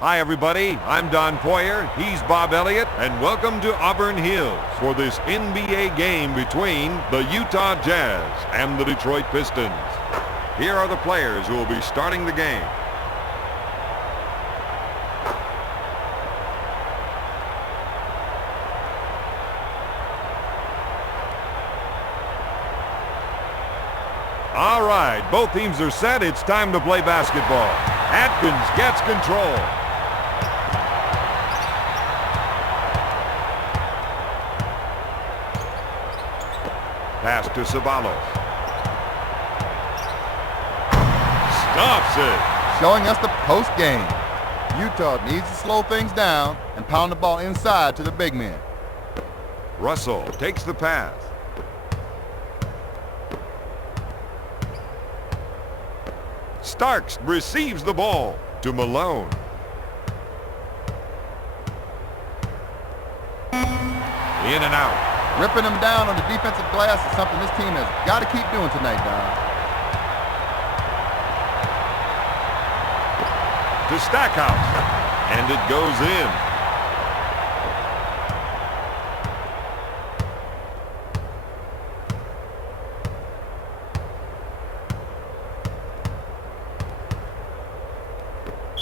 Hi everybody, I'm Don Poyer, he's Bob Elliott, and welcome to Auburn Hills for this NBA game between the Utah Jazz and the Detroit Pistons. Here are the players who will be starting the game. All right, both teams are set. It's time to play basketball. Atkins gets control. Pass to Ceballos. Stops it. Showing us the post game. Utah needs to slow things down and pound the ball inside to the big men. Russell takes the pass. Starks receives the ball to Malone. In and out. Ripping them down on the defensive glass is something this team has got to keep doing tonight, Don. To Stackhouse. And it goes in.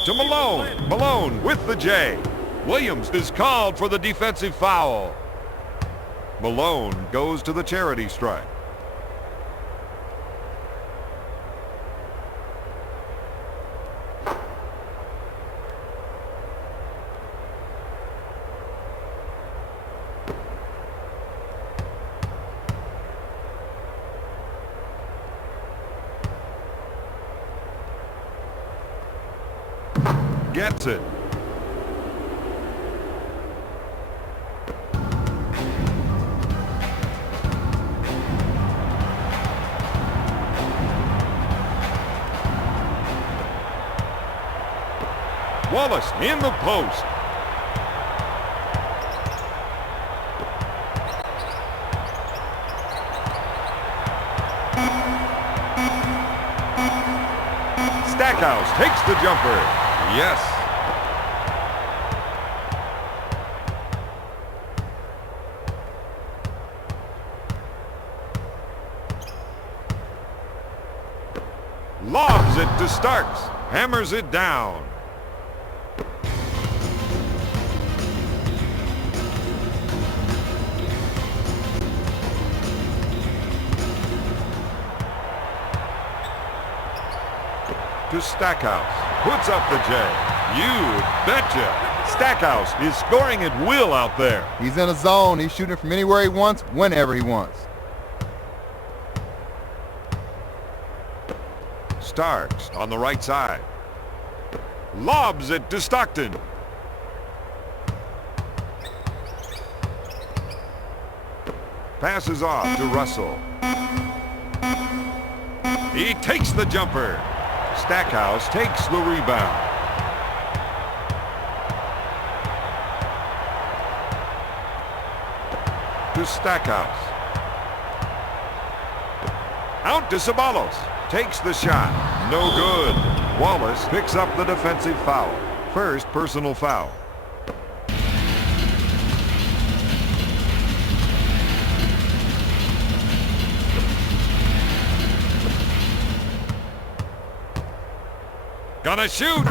To Malone. Malone with the J. Williams is called for the defensive foul. Malone goes to the charity stripe. Gets it. Wallace in the post. Stackhouse takes the jumper. Yes. Lobs it to Starks. Hammers it down. To Stackhouse. Puts up the J. You betcha. Stackhouse is scoring at will out there. He's in a zone. He's shooting from anywhere he wants, whenever he wants. Starks on the right side. Lobs it to Stockton. Passes off to Russell. He takes the jumper. Stackhouse takes the rebound. To Stackhouse. Out to Ceballos. Takes the shot. No good. Wallace picks up the defensive foul. First personal foul. Gonna shoot!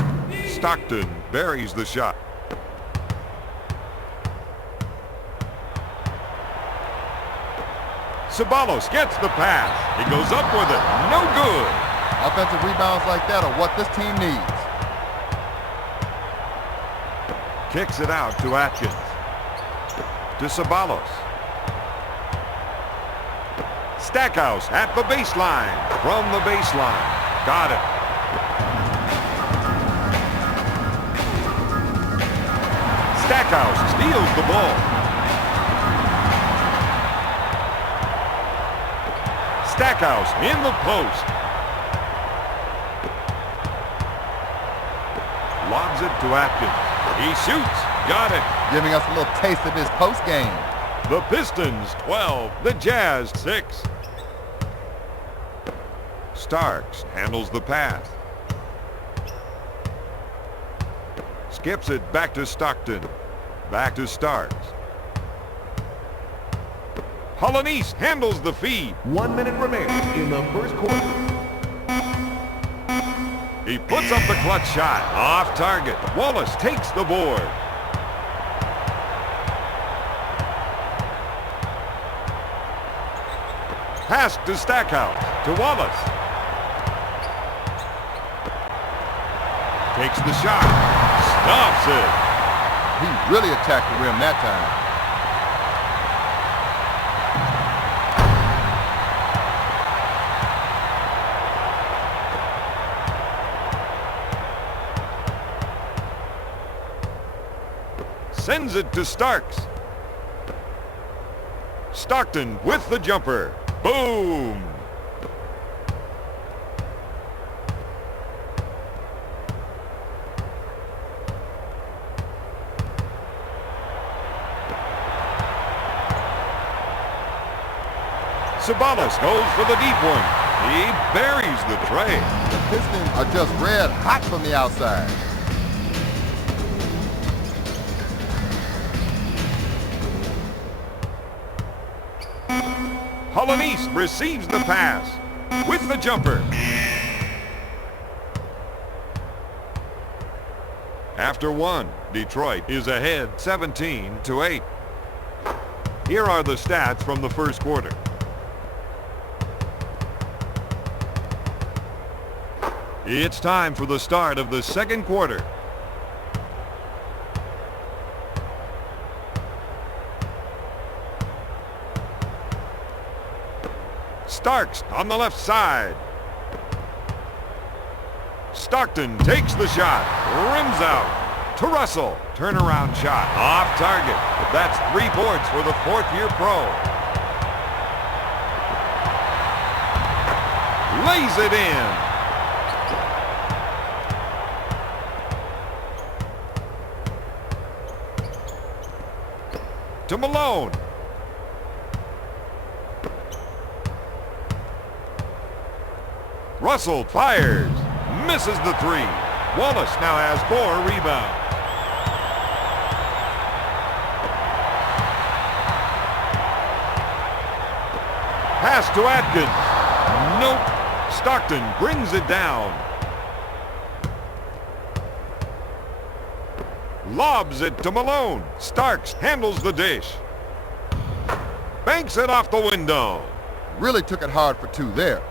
Stockton buries the shot. Ceballos gets the pass. He goes up with it. No good. Offensive rebounds like that are what this team needs. Kicks it out to Atkins. To Ceballos. Stackhouse at the baseline. From the baseline. Got it. Stackhouse steals the ball. Stackhouse in the post. Lobs it to Atkins. He shoots. Got it. Giving us a little taste of his post game. The Pistons 12, the Jazz 6. Starks handles the pass. Skips it back to Stockton. Back to Starks. Hollanese handles the feed. 1 minute remaining in the first quarter. He puts up the clutch shot. Off target. Wallace takes the board. Pass to Stackhouse. To Wallace. Takes the shot. Stops it. He really attacked the rim that time. Sends it to Starks. Stockton with the jumper. Boom! Sabalos goes for the deep one. He buries the tray. The Pistons are just red hot from the outside. Hollanese receives the pass with the jumper. After one, Detroit is ahead 17-8. Here are the stats from the first quarter. It's time for the start of the second quarter. Starks on the left side. Stockton takes the shot. Rims out. To Russell. Turnaround shot. Off target. That's 3 points for the fourth-year pro. Lays it in. To Malone. Russell fires. Misses the 3. Wallace now has 4 rebounds. Pass to Atkins. Nope. Stockton brings it down. Lobs it to Malone. Starks handles the dish. Banks it off the window. Really took it hard for 2 there.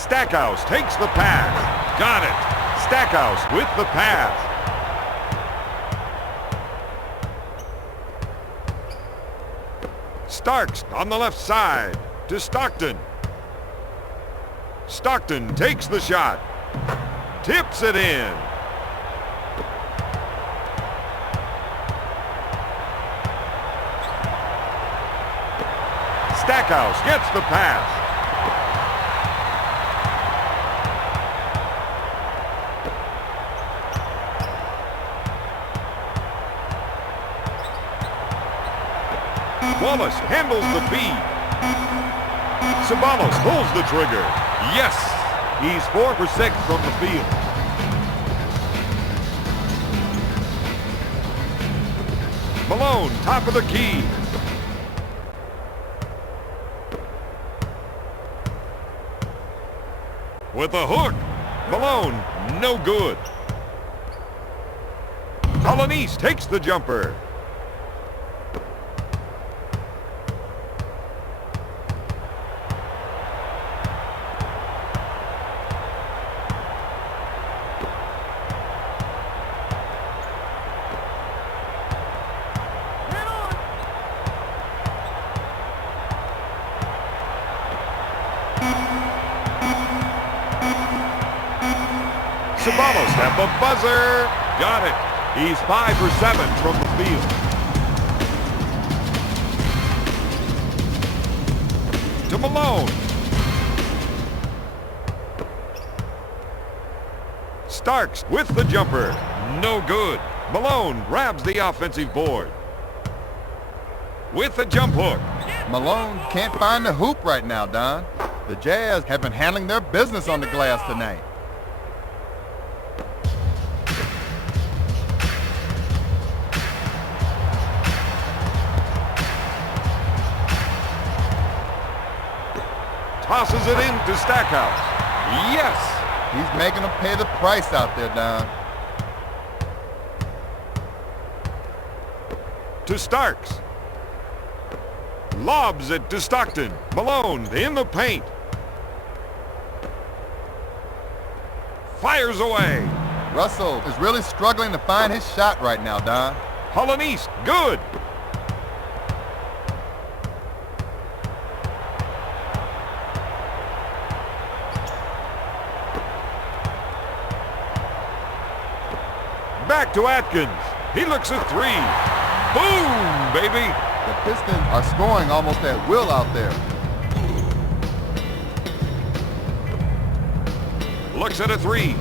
Stackhouse takes the pass. Got it. Stackhouse with the pass. Starks on the left side to Stockton. Stockton takes the shot. Tips it in. Stackhouse gets the pass. Wallace handles the feed. Sabalos pulls the trigger. Yes! He's 4 for 6 from the field. Malone, top of the key. With a hook. Malone, no good. Hollanese takes the jumper. Sabalos at the buzzer. Got it. He's 5 for 7 from the field. to Malone. Starks with the jumper. No good. Malone grabs the offensive board. With the jump hook. Malone can't find the hoop right now, Don. The Jazz have been handling their business on the glass tonight. Tosses it in to Stackhouse. Yes! He's making them pay the price out there, Don. To Starks. Lobs it to Stockton. Malone in the paint. Fires away. Russell is really struggling to find his shot right now, Don. Holland East, good. Back to Atkins. He looks at three. Boom, baby. The Pistons are scoring almost at will out there. Looks at a three.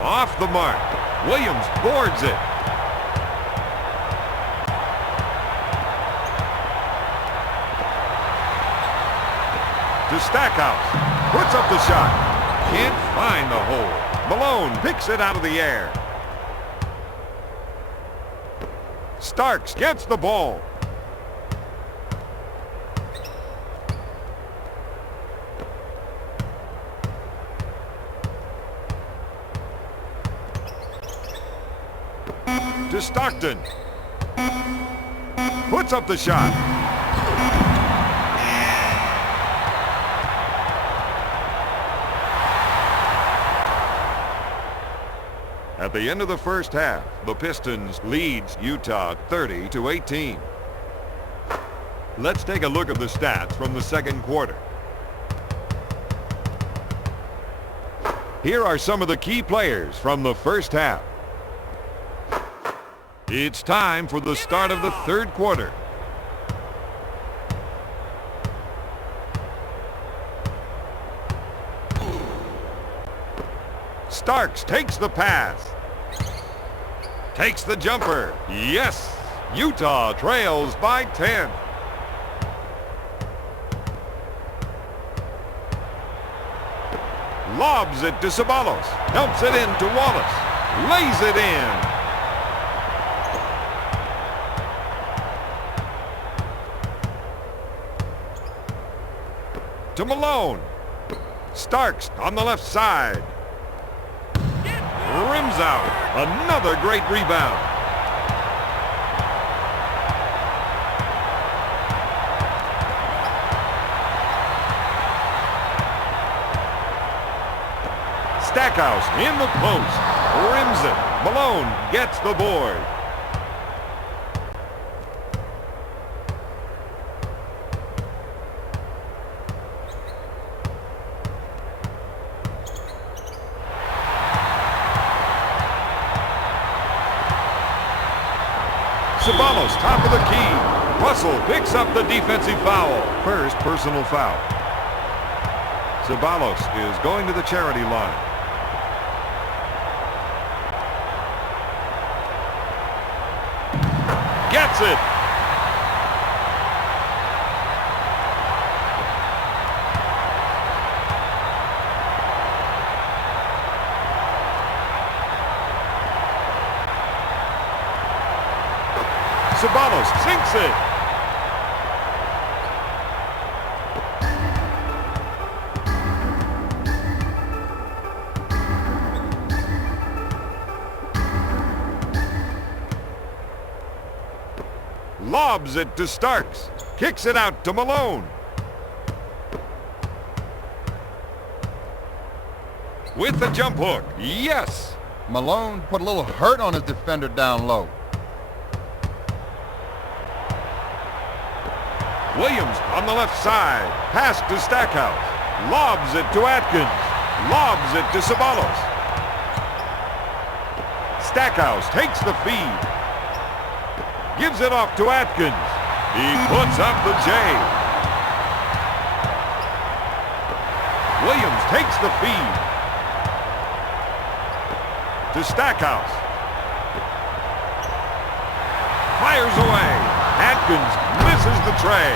Off the mark. Williams boards it. To Stackhouse. Puts up the shot. Can't find the hole. Malone picks it out of the air. Starks gets the ball. To Stockton. Puts up the shot. At the end of the first half, the Pistons leads Utah 30-18. Let's take a look at the stats from the second quarter. Here are some of the key players from the first half. It's time for the start of the third quarter. Starks takes the pass. Takes the jumper. Yes! Utah trails by 10. Lobs it to Ceballos. Dumps it in to Wallace. Lays it in. To Malone. Starks on the left side. Rims out. Another great rebound. Stackhouse in the post. Rims it. Malone gets the board. Ceballos, top of the key. Russell picks up the defensive foul. First personal foul. Ceballos is going to the charity line. Gets it. Ceballos sinks it. Lobs it to Starks. Kicks it out to Malone. With the jump hook. Yes! Malone put a little hurt on his defender down low. Williams on the left side. Pass to Stackhouse. Lobs it to Atkins. Lobs it to Ceballos. Stackhouse takes the feed. Gives it off to Atkins. He puts up the J. Williams takes the feed. To Stackhouse. Fires away. Atkins misses the tray.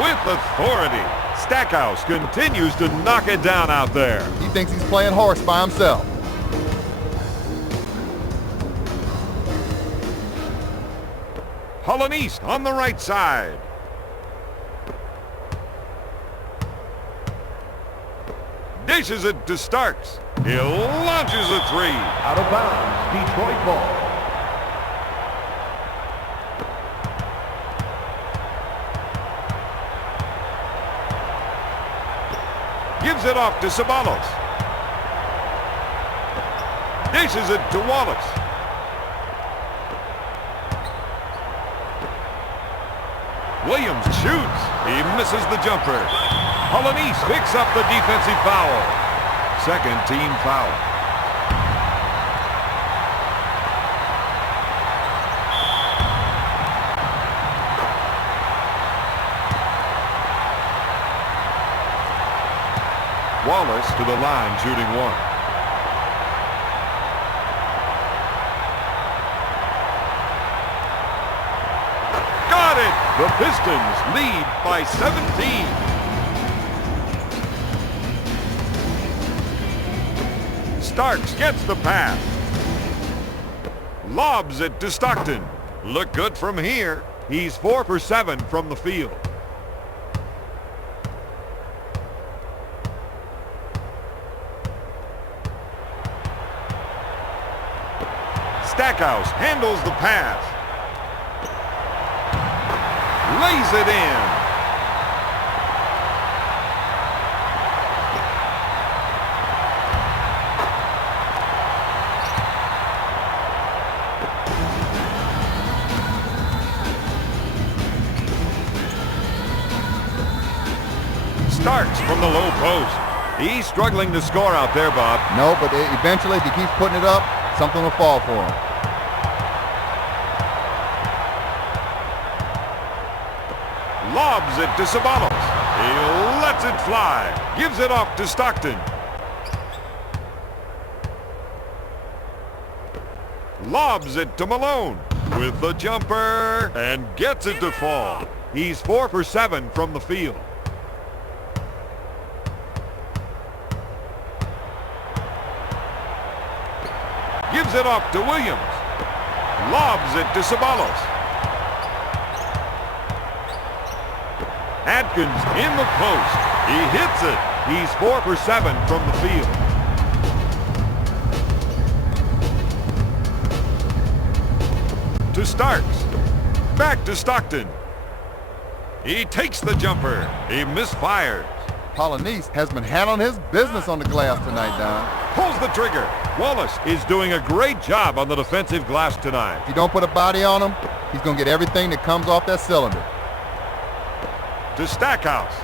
With authority. Stackhouse continues to knock it down out there. He thinks he's playing horse by himself. Holland East on the right side. Dishes it to Starks. He launches a three. Out of bounds, Detroit ball. Gives it off to Ceballos. Dishes it to Wallace. Williams shoots. He misses the jumper. Holland East picks up the defensive foul. Second team foul. Wallace to the line, shooting one. Got it! The Pistons lead by 17. Starks gets the pass. Lobs it to Stockton. Look good from here. He's 4 for 7 from the field. Stackhouse handles the pass. Lays it in. Starks from the low post. He's struggling to score out there, Bob. No, but eventually if he keeps putting it up, something will fall for him. Lobs it to Ceballos. He lets it fly. Gives it off to Stockton. Lobs it to Malone. With the jumper. And gets it to fall. He's 4 for 7 from the field. Gives it off to Williams. Lobs it to Ceballos. Atkins in the post. He hits it. He's 4 for 7 from the field. To Starks. Back to Stockton. He takes the jumper. He misfires. Holland East has been handling his business on the glass tonight, Don. Pulls the trigger. Wallace is doing a great job on the defensive glass tonight. If you don't put a body on him, he's going to get everything that comes off that cylinder. To Stackhouse.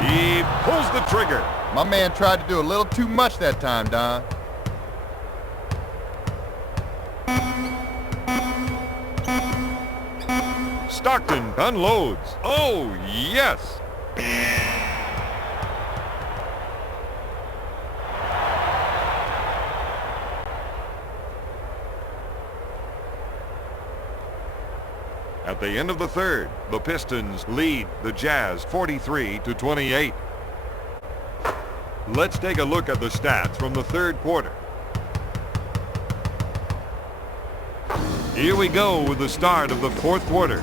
He pulls the trigger. My man tried to do a little too much that time, Don. Stockton unloads. Oh, yes. At the end of the third, the Pistons lead the Jazz 43-28. Let's take a look at the stats from the third quarter. Here we go with the start of the fourth quarter.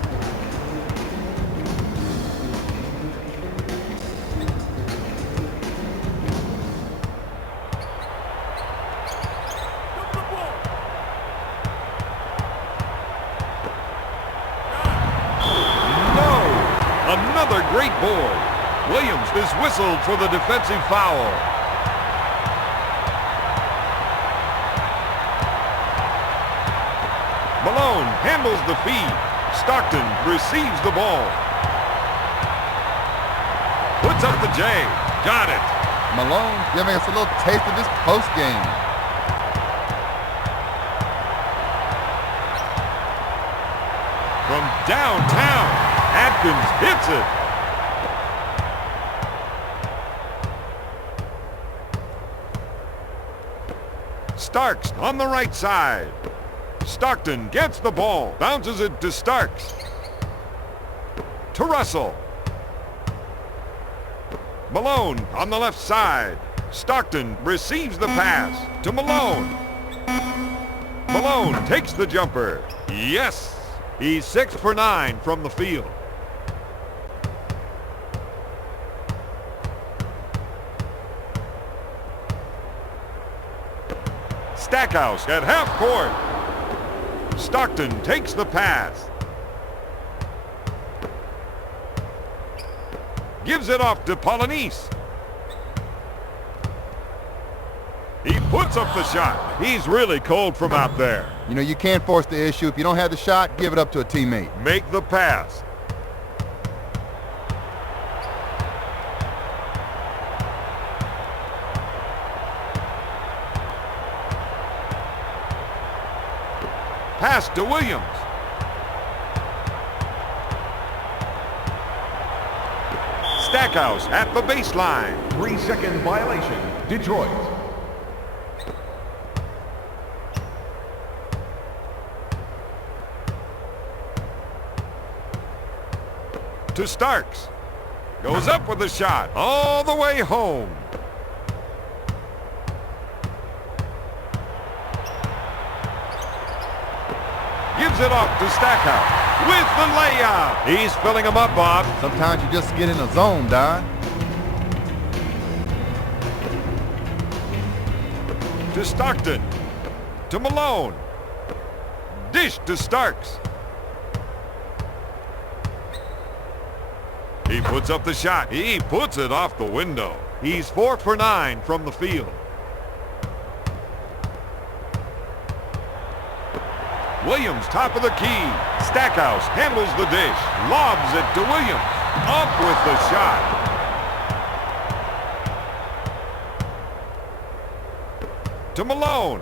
Another great board. Williams is whistled for the defensive foul. Malone handles the feed. Stockton receives the ball. Puts up the J. Got it. Malone giving us a little taste of this post game. From downtown. Hopkins hits it. Starks on the right side. Stockton gets the ball, bounces it to Starks. To Russell. Malone on the left side. Stockton receives the pass to Malone. Malone takes the jumper. Yes! He's 6 for 9 from the field. Stackhouse at half court. Stockton takes the pass. Gives it off to Polonese. He puts up the shot. He's really cold from out there. You know, you can't force the issue. If you don't have the shot, give it up to a teammate. Make the pass. Pass to Williams. Stackhouse at the baseline. 3-second violation. Detroit. To Starks. Goes up with a shot all the way home. Gives it off to Stackhouse with the layup. He's filling them up, Bob. Sometimes you just get in a zone, Don. To Stockton. To Malone. Dish to Starks. He puts up the shot. He puts it off the window. He's 4 for 9 from the field. Williams, top of the key. Stackhouse handles the dish. Lobs it to Williams. Up with the shot. To Malone.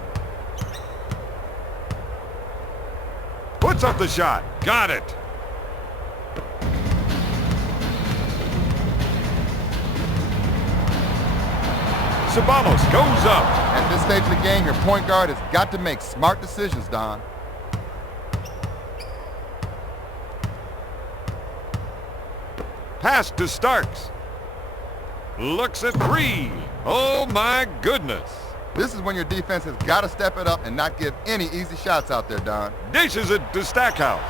Puts up the shot. Got it. Sabalos goes up. At this stage of the game, your point guard has got to make smart decisions, Don. Pass to Starks. Looks at 3. Oh my goodness. This is when your defense has got to step it up and not give any easy shots out there, Don. Dishes it to Stackhouse.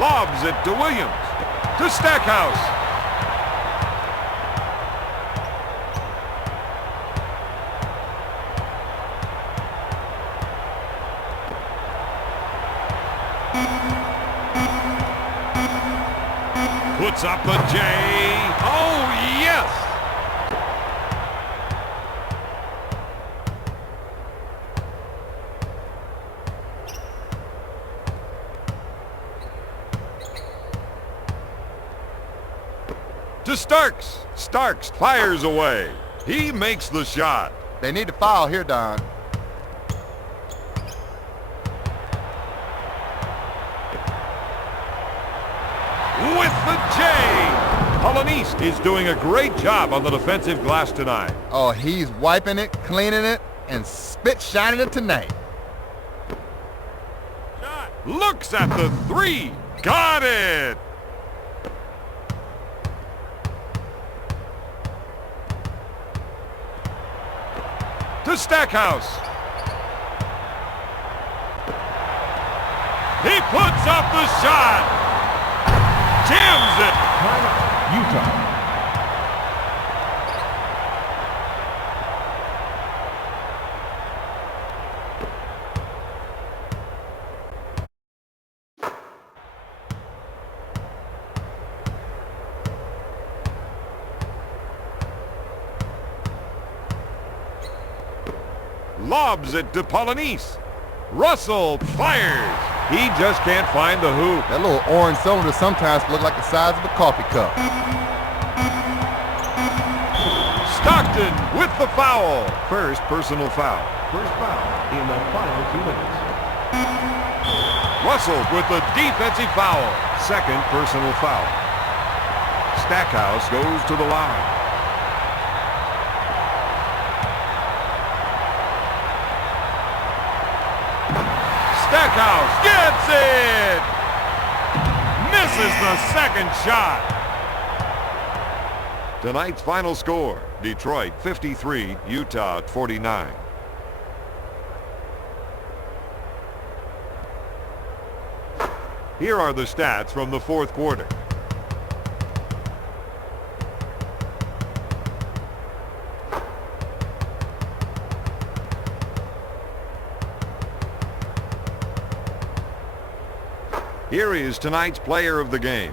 Lobs it to Williams. To Stackhouse. Puts up the J. Oh, yes! To Starks. Starks fires away. He makes the shot. They need to foul here, Don. With the J. Polonese is doing a great job on the defensive glass tonight. Oh, he's wiping it, cleaning it, and spit shining it tonight. Looks at the 3. Got it! To Stackhouse. He puts up the shot. Jams it. Timeout, Utah. Lobs it to Polonese. Russell fires. He just can't find the hoop. That little orange cylinder sometimes look like the size of a coffee cup. Stockton with the foul. First personal foul. First foul in the final 2 minutes. Russell with the defensive foul. Second personal foul. Stackhouse goes to the line. Stackhouse gets it! Misses the second shot. Tonight's final score, Detroit 53, Utah 49. Here are the stats from the fourth quarter. Here is tonight's player of the game.